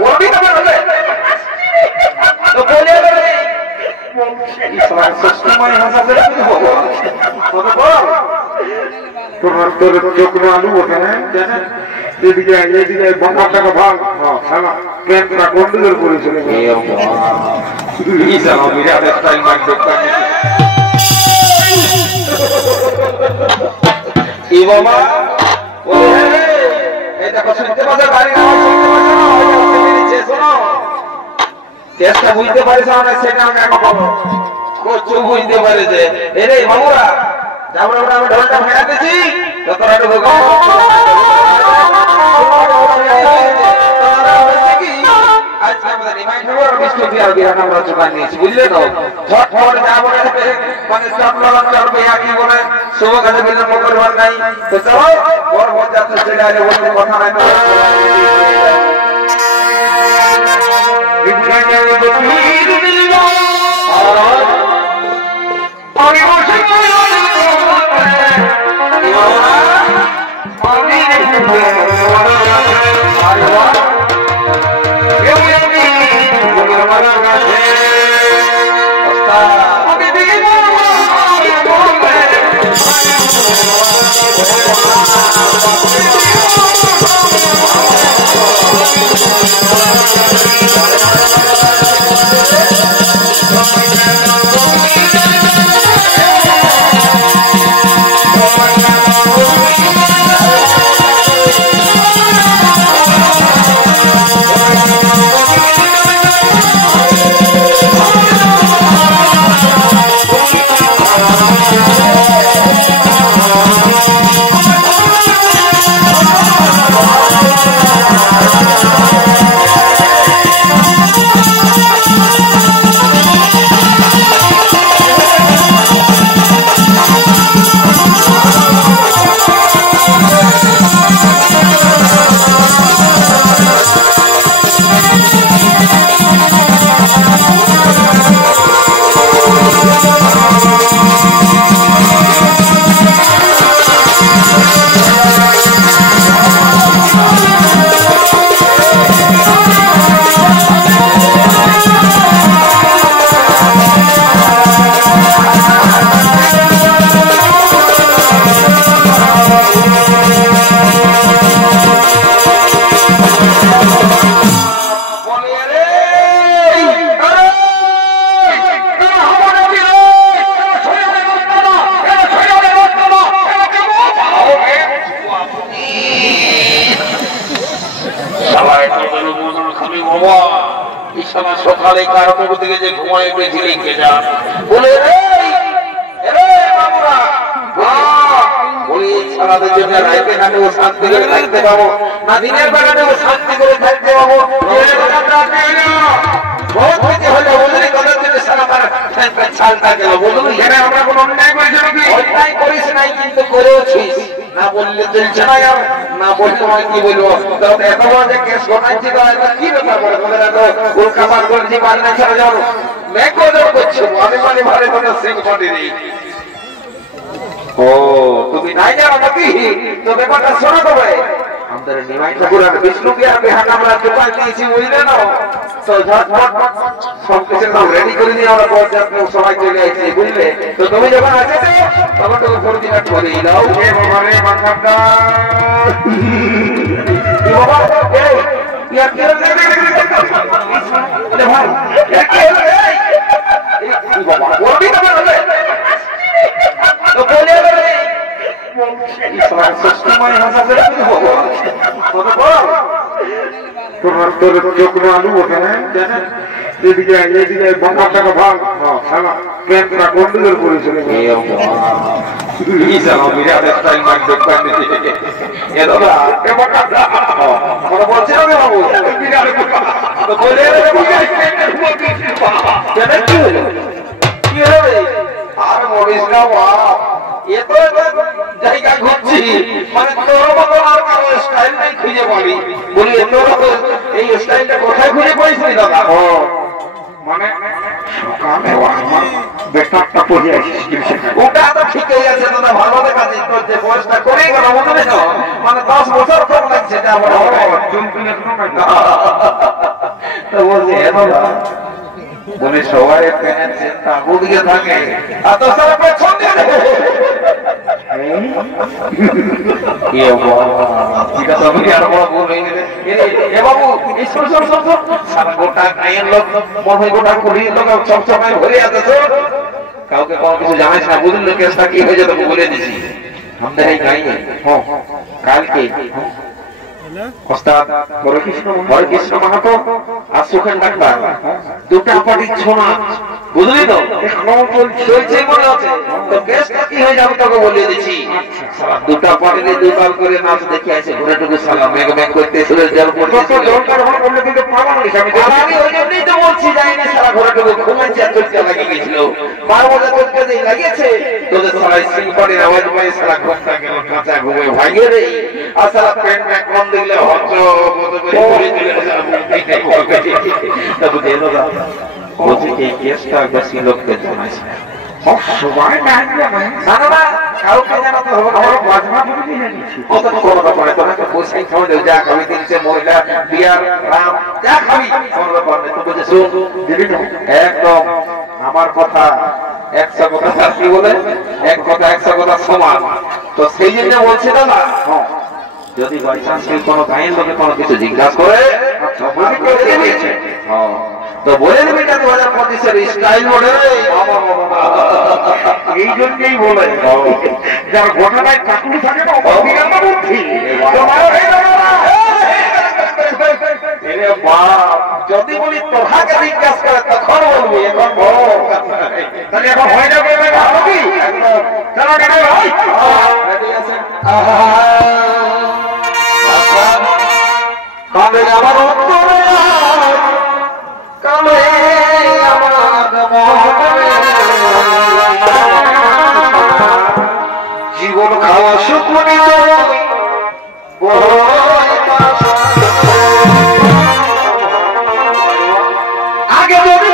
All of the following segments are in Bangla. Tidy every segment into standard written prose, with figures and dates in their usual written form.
বলবি না বলে তো বলে সময় হাসা করে তোমার তোর চোখ আলু ওঠে না জানেন এদিকে এদিকে বঙ্গাটাকে ভাগ ক্যাম্পটা গন্ডগোল করেছিল বাবা এই দেখো শুনতে পাচ্ছ গাড়ি শোনো কেসটা বুঝতে পারিস না সেটা আমি এখন বলো কোচু বুঝতে পারে যে এরে বাবুরা যাবো আমরা আমি ঢোলটা ভাঙাতেছি তোরা একটু ভোগ আজকে আমাদের রিমাইন্ড হবো বিষ্ণু পিয়ার বিহান আমরা জোগান নিয়েছি বুঝলে তো ঝটফট যা বলে মানে সব লগন চড়বে কি বলে শুভ কাজে বিলম্ব করবার নাই তো চলো বড় বড় যাত্রা ছেড়ে আগে বলতে কথা নাই তো সকালে কারণের দিকে যে ঘুমায় বেঁচে যা বলে সারাদের জন্য রাইতে ঘাটে ও শান্তি করে থাকতে পাবো না দিনের বাগানে ও শান্তি করে থাকতে পাবো বহুত কিছু হলে ওদের কথা থেকে সারা ছালটা গেল বলুন এখানে আমরা কোনো অন্যায় করেছি নাকি অন্যায় করিস নাই কিন্তু করেওছিস না বললে চলছে না না বলতে তোমায় কি বলবো এত বড় যে কেস ঘটাচ্ছি তো কি ব্যাপার বলে তোদের এত উল্কাপাত করেছি পারি না ছাড়া যাবো মেঘ করছো আমি মানে ভালো কথা সিং পাটি নেই ও তুমি নাই জানো নাকি তো ব্যাপারটা শোনো তবে আমাদের নিমাই ঠাকুর আর বিষ্ণু পিয়ার বিহান আমরা জোগাড় দিয়েছি বুঝলে না তো ঝটপট সব কিছু রেডি করে নিয়ে আমরা বরযাত্রী সবাই চলে আসছি বুঝলে তো তুমি যখন আসেছো তখন তো পরিচিত করে দাও এ বাবা রে মাথাটা কি বাবা এই ইয়ার কি রে আরে ভাই কি হলো এই বাবা বলবি না বলে তো বলে সময় হাসা করে তোমার তোর চোখ আলু ওঠে না জানেন এদিকে এদিকে বঙ্গাটাকে ভাগ ক্যাম্পটা গন্ডগোল করেছিল আর মরিস না এত জায়গা ঘুরছি মানে তোর মতন আর কারো স্টাইল নাই খুঁজে পাবি বলি তোর এই স্টাইলটা কোথায় খুঁজে পাইছিস দাদা ও মানে সকালে আমার বেটারটা পড়ে আসিস ওটা তো ঠিকই আছে দাদা, ভালো দেখা যে বয়সটা করে গেল বুঝলে তো, মানে 10 বছর কম লাগছে যা বড় বলছে বলে সবাই প্যানের চিন্তা বুঝিয়ে থাকে আর তো সারা পেছন দিয়ে কাউকে কোনো কিছু জানাইস না বুঝলি কেসটা কি হয়ে যেত বলে দিছি আমাদের এই গাইয়ে কালকে হরেকৃষ্ণ মাহাতো আর সুখেন ডাক্তার দুটা পার্টির ছোনা বুঝলি তো চলছে মনে আছে তো কেসটা কি হয়ে যাবে তোকে বলে দিচ্ছি দুটা পার্টির দুকাল করে নাচ দেখে আছে ঘুরে টুকু সালাম মেঘ মেঘ করতে জল পড়ছে আমি ওই জন্যই তো বলছি যাই না সারা ঘুরে টুকু ঘুমাচ্ছে আর চলতে লাগিয়ে গেছিল 12 বছর চলতে যেই লাগিয়েছে তোদের সবাই সিংপাড়ির আওয়াজ পাই সারা ঘুমটা গেল কাঁচা ঘুমে ভাঙিয়ে দেই আর সারা প্যান্ট ম্যাক কম দেখলে হচ্ছ বলছি এই কেসটা বেশি লোককে জানাইছে সবাই কাউকে জানাতে হবে আমার বাজনা বুঝি জানিয়েছি কত কোনো ব্যাপার তোকে পয়সাই খাওয়া দেও যা খাবি দিচ্ছে মহিলা বিয়ার রাম যা খাবি কোনো ব্যাপার নেই তো বুঝেছো একদম আমার কথা 100 কথা কি বলে এক কথা 100 কথা সমান তো সেই জন্য বলছি দাদা যদি বাই চান্স কোনো গায়ের লোকে কোনো কিছু জিজ্ঞাসা করে তো বলে দেবে এটা 2025 এর স্টাইল বলে এই জন্যই বলে যার ঘটনায় চাকরি থাকে না যদি বলি তোহাকে জিজ্ঞাসা করে তখন বলবি এখন তাহলে এখন হয়ে যাবে ভালো কি কালে আমার অন্তরে কালে আমার জীবন খাওয়া শুকুনি আগে যদি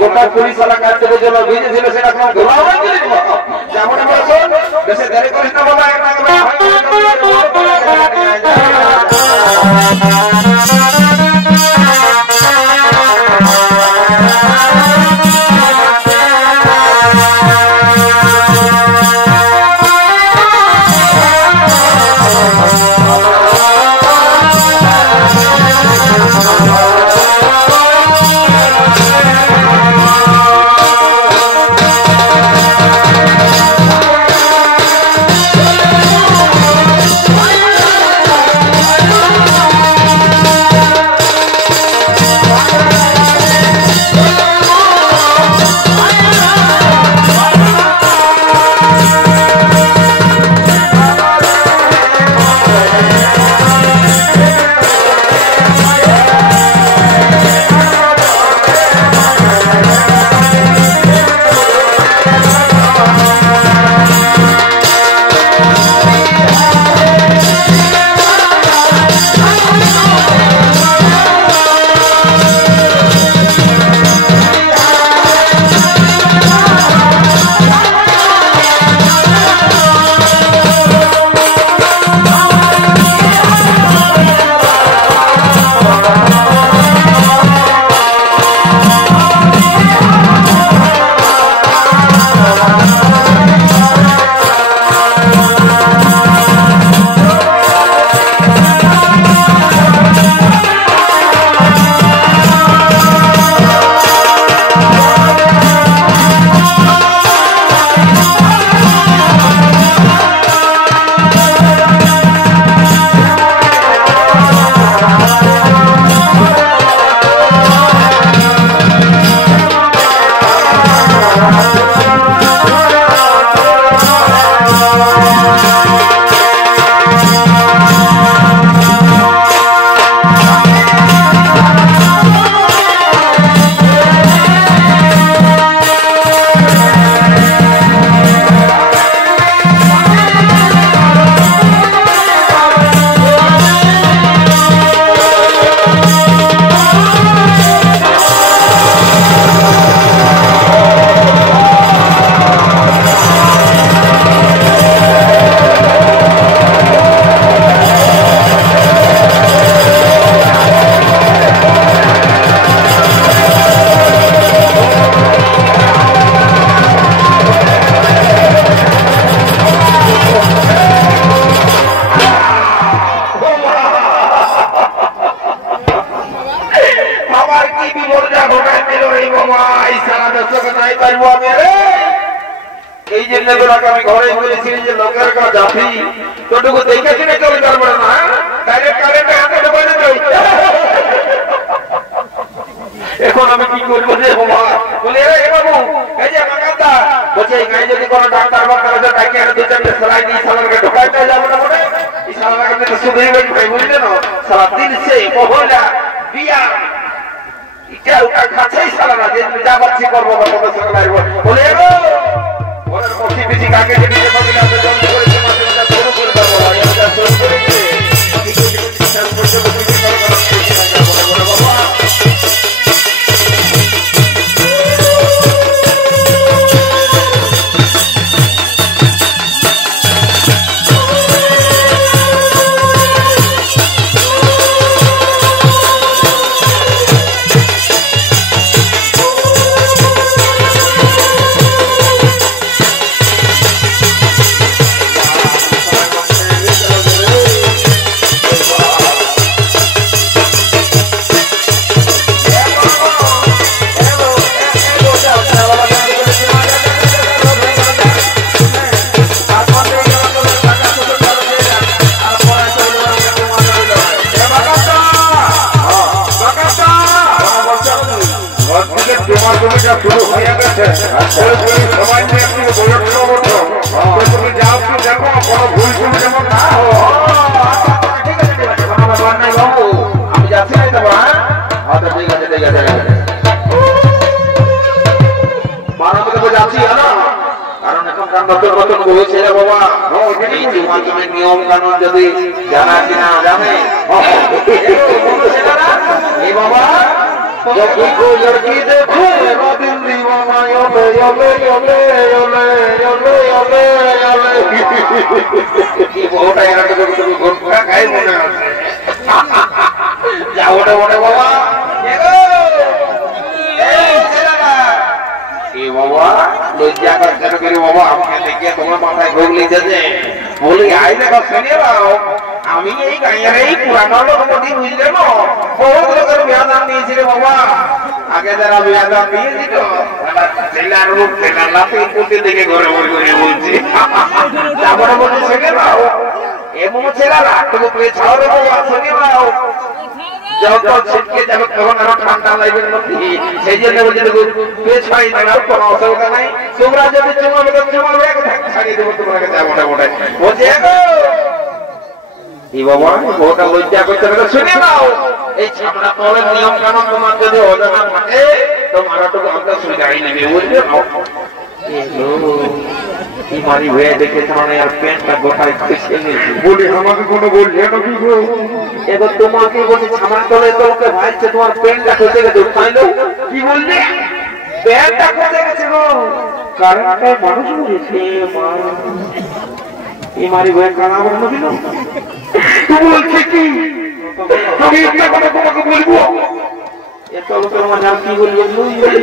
গোটা পুলিশ কাটতে জন্য ভিজেছিল সেটা ধোলা হয়ে গেল যেমন বেশি দেরি করিস না বাবা Bye. এই সারা দেশকে নাই পারবো আমি রে এই জন্য তোরাকে আমি ঘরে বলেছিলাম যে লোকের কাছে যাবি তোটুকু দেখে কিনে চলে যাবে না ডাইরেক্ট কারেন্টে হাতে ঢোকাতে যাই এখন আমি কি করবো রে বাবা বলে রে বাবু এই যে কাকাদা বলছে এই গায়ে যদি কোনো ডাক্তার বাক্তার আছে তাকে আর 2-4 সেলাই দিয়ে সালাকে ঢোকাইতে যাবে না বলে এই সালাকে তো সুবিধা ভাই বুঝলে না সারা দিন সে মহলা বিয়া এটা ওটা কাছেই সালানা যে যা বাচ্চি করবো বা কত সালাই বলে রে ওর কফি বেশি কাকে যে দিয়ে বলে না জল করে সমাজটা শুরু করে দাও বাবা এটা শুরু করে দে ঠিক আছে ঠিক আছে বলে বাবা শুরু হয়ে গেছে সবাই নিয়ে একটু বৈঠক করছো তুমি যাও তো দেখো কোনো ভুল ভুল যেমন না ঠিক আছে ঠিক আছে কোনো ব্যাপার নাই বাবু আমি যাচ্ছি না দেবো হ্যাঁ আচ্ছা ঠিক আছে ঠিক আছে মানবকে যাচ্ছি না কারণ এখনকার নতুন নতুন বউ ছেলে বাবা এই জীবনের নিয়ম কানুন যদি জানা কিনা জানে এই বাবা जब देखो लड़की देखो दिल दीवाना योले योले योले योले योले योले योले ये बहुत है यार तो तुम गुटखा खाए मने আছে যাও ওটা ওটা বাবা দেখো এই ছেলেরা এই বাবা লজ্জা করে বাবা আমাকে দেখে তোমার মাথায় ভোগ লেগেছে বলি আই দেখো শুনে নাও আমি এই গায়ের এই পুরানো লোকটি বুঝলে না বহুত লোকের বিয়াদান নিয়েছিল বাবা আগে যারা বিয়াদান নিয়েছিল ছেলের রূপ ছেলের লাফে কুটি দেখে ঘরে ঘরে ঘরে বলছি তারপরে বলছি শুনে নাও এমন ছেলেরা তুমি প্লে ছাড়ো বাবা শুনে নাও যখন ছিটকে যাবে তখন আরো ঠান্ডা লাগবে মধ্যে সেই জন্য বলছি পেছ পাই না কোনো অসুবিধা নাই তোমরা যদি চুমাবে তো চুমাবে ছাড়িয়ে দেবো তোমাকে যাবো মোটামুটি বলছি এই বাবা ওটা লজ্জা করতে হবে শুনে নাও এই ছাপড়া তলের নিয়ম কানুন তোমার যদি অজানা থাকে তো মারাটুকু আমরা সুবিধাই নেবে বুঝলে এই মারি হয়ে দেখেছে মানে আর প্যান্টটা গোটাই খুশি নিয়েছি বলি আমাকে কোনো বলছে না কি গো এবার তোমাকে বলছি ছাপড়া তলে তোকে ভাইছে তোমার প্যান্টটা খুঁজে গেছে পাইলো কি বললে প্যান্টটা খুঁজে গেছে গো কারণটা মানুষ বুঝেছে মা এই মারি হয়ে কানা আমার নবী না তুমি বলছি কি আমি একটা কথা তোমাকে বলবো এত লোকের মাঝে আমি কি বলবো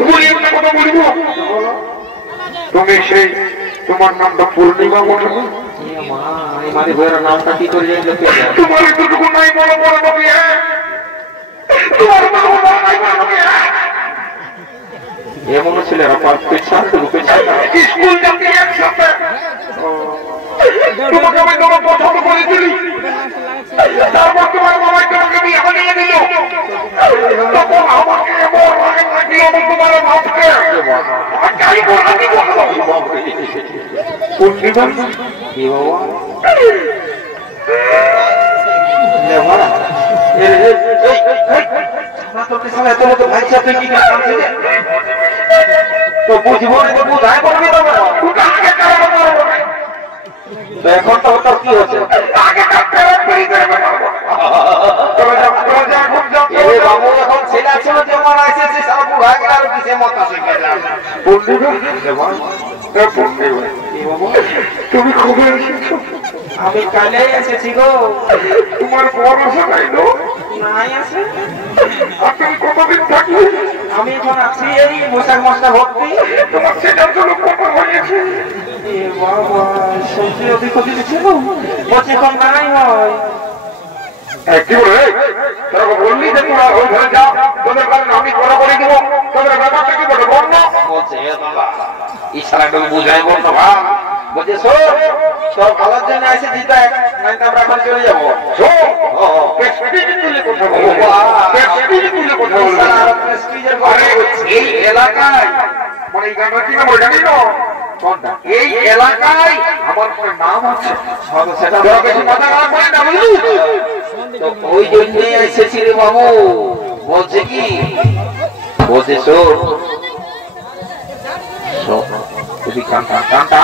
বলি একটা কথা বলবো তুমি সেই তোমার নামটা পূর্ণিমা বলো মারি ভয়ের নামটা কি করে তোমার এতটুকু নাই বলো বলো নবী তোমার নাম নাই নবী এমন ছেলেরা স্কুল যাতে একসাথে তোমাকে আমি তোমার পছন্দ করেছিলি তারপর তোমার বাবাই তোমাকে বিয়ে বানিয়ে দিল তখন আমাকে এমন আগে লাগিয়ে আমি তোমার ভাবকে পূর্ণিমা কি বাবা ভাই সাথে কি তো বুঝবো তো বুঝাই করবি এখন তো তোর কি হচ্ছে বাবু এখন ছেলে ছিল যেমন আছে সে সব বুঝা গেল আর কিসে মত আসে তুমি কবে এসেছো আমি কালে এসেছি গো তোমার বড় আসে নাই গো নাই আসে তুমি কতদিন থাকবে আমি এখন আছি এই বৈশাখ মাসটা ভর্তি তোমার সেটার জন্য কত হয়েছে বাবা সত্যি অধিক ছিল বলছি এখন নাই হয় কি বলে তোরা বললি যে তোরা ওই ঘরে যা, তোদের কারণে আমি বড় করে দিব, তোদের ব্যাপারটা কি বলে বল না। বলছে ইশারাটাকে বুঝাই বল না ভাই। বলছে শোন, তোর ভালোর জন্য এসে দিতে, নাই তো আমরা এখন চলে যাবো। এই এলাকায় মানে এই গানটা কি না বলে জানি না, এই এলাকায় আমার কোনো নাম আছে, সেটা বেশি কথা বলে না বুঝলি। তো ওই জন্যই এসেছি রে বাবু। বলছে কি, বলছে শোন যদি কান্তা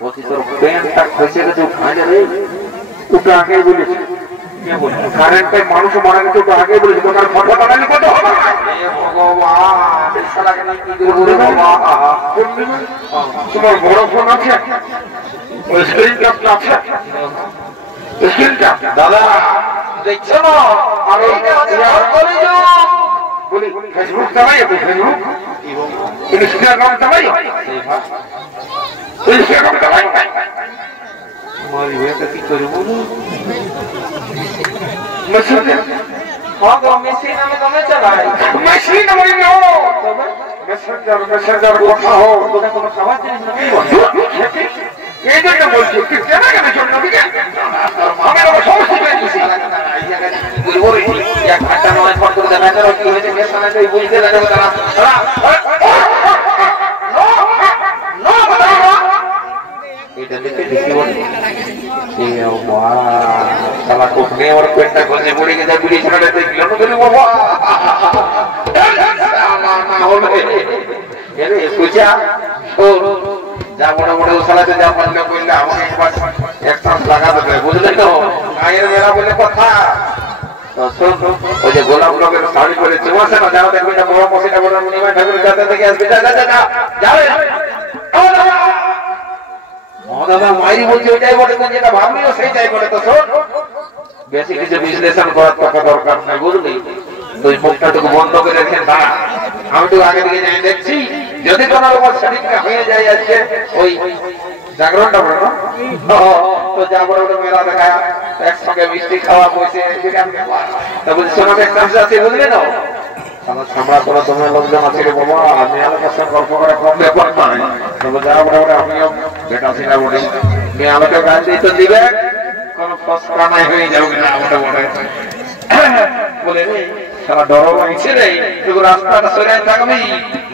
বলছি তোর প্যান্টটা খসে গেছে ভাঁজে রে, ওটা আগে বলেছে কারেন্টে মানুষ মারা গেছে, ওটা আগে বলেছে তোমার ফটো বানালে কত হবে। তোমার বড় ফোন আছে, ওই স্ক্রিন ক্যাপটা আছে, স্ক্রিন ক্যাপ দাদা দেখছো না। আর বলি ফেসবুক চালাই, ফেসবুক ইনস্টাগ্রাম চালাই, ইনস্টাগ্রাম চালাই। কি করব মেশিন আমি কমে চালাই, মেশিন আমি মেসেঞ্জার মেসেঞ্জার কথা হো তোকে কোনো খাবার জিনিস নেই। এই জন্য বলছি তুই কেনা কেন জন্য দিকে আমি আমার সমস্যা পেয়ে গেছি। এক ঘন্টা নয় ফোন করে দেখা যাবে কি হয়েছে মেয়ের সামনে তুই বুঝতে লাগবে তারা এটা দেখে দেখি বল সালা কোপনে ওর পেটটা খসে পড়ে গেছে, বিড়ি ছাড়াতে দেখল না তুমি বাবা না হলো এরে সুচা যা বড় বড় সালাতে যা বললে বললে আমাকে একবার এক চান্স লাগা দেবে বুঝলে তো। মায়ের মেলা বলে কথা ওই যে গোলাপ রঙের শাড়ি পরে চুমাসে না, যাও দেখবে বড় মশিটা বড় মুনিমা ঠাকুরের কাছে থেকে আসবে, যাবে দাদা মাইরি বলছি ওইটাই বটে, যেটা ভাবলিও সেইটাই বটে। তো শোন বেশি কিছু বিশ্লেষণ করার টাকা দরকার নাই বুঝলি, তুই মুখটাটুকু বন্ধ করে রেখে দাঁড়া, আমি তো আগে দিকে যাই দেখছি যদি কোনো রকম শরীরটা হয়ে যায় আজকে ওই জাগরণটা বলো না তো যা বড় বড় মেলা দেখা একসঙ্গে মিষ্টি খাওয়া বসে তা বলছি শোনাবে একটা আছে বুঝলি না। আমার সামরা করে তোমার লোকজন আছে রে বাবা, আমি আলোকের সঙ্গে গল্প করে কম ব্যাপার নয়। তবে যা বড় বড় আমিও বেটা ছিল বলি মেয়ে আলোকে গাছ দিয়ে তো দিবে কোনো ফসকা নাই হয়ে যাবে না ওটা বড় বলে রে সারা ডর লাগছে রে, তুই রাস্তাটা সরে থাকবি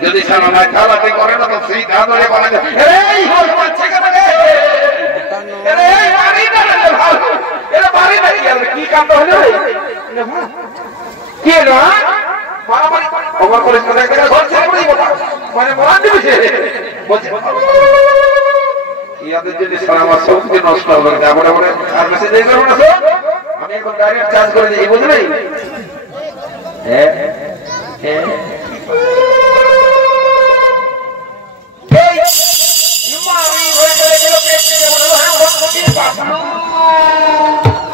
যদি সারা নাই খালাতে করে না তো সেই ধা ধরে বলে এই হোল বাচ্চা কেন রে এই বাড়ি না ভালো এরা বাড়ি না কি কাণ্ড হলো কি হলো মারামারি ওভার করিস না দেখে ঘর ছেড়ে পড়ি বলা মানে মরান দিবি সে বলছে ইয়াদের যদি সারা আমার সবকে নষ্ট হবে যা বড় বড় আর মেসেজ দিয়ে করব না সব আমি এখন ডাইরেক্ট চার্জ করে দিই বুঝলি। হ্যাঁ হ্যাঁ এই ইমামি হয়ে গেল পেট থেকে বড় হ্যাঁ বড় কি বাবলু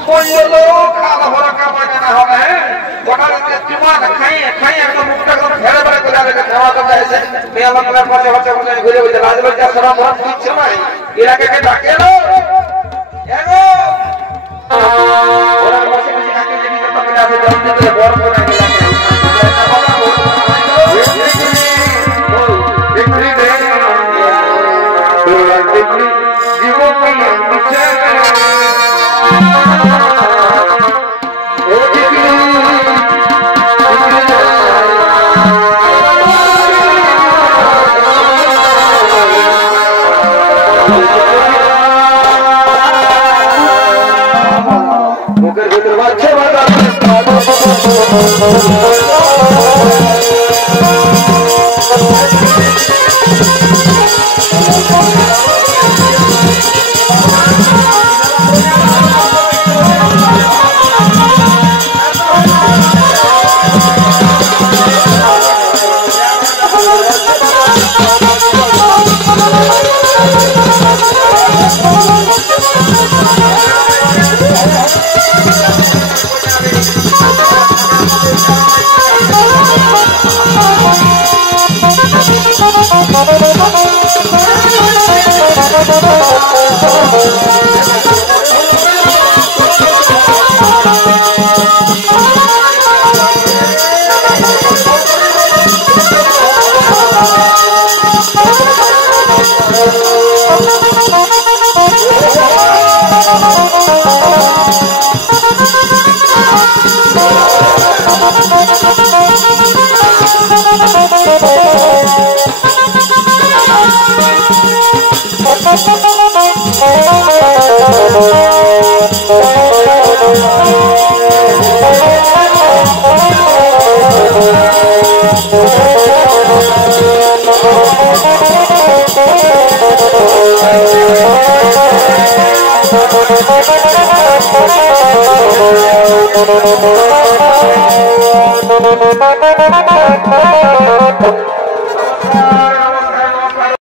বললো খাওয়া হলো কামা জানা হবে হ্যাঁ গোটা দিমাগ খাইয়ে খাইয়ে একদম মুখটা একদম ফেলে ফেলে করে আগে খাওয়া দাওয়া এসে মেয়ে লোকের পাশে পাশে বসে ঘুরে ঘুরে রাজবাড়ি সারা মন দিচ্ছে না এরাকে কে ডাকে না এগো ওরা বসে বসে কাকে যদি তো পাবে আছে জল দিতে বড় বড় লাগে জীবন দিচ্ছে মুখের ভিতর বাচ্চা বাচ্চা Thank you. Thank you.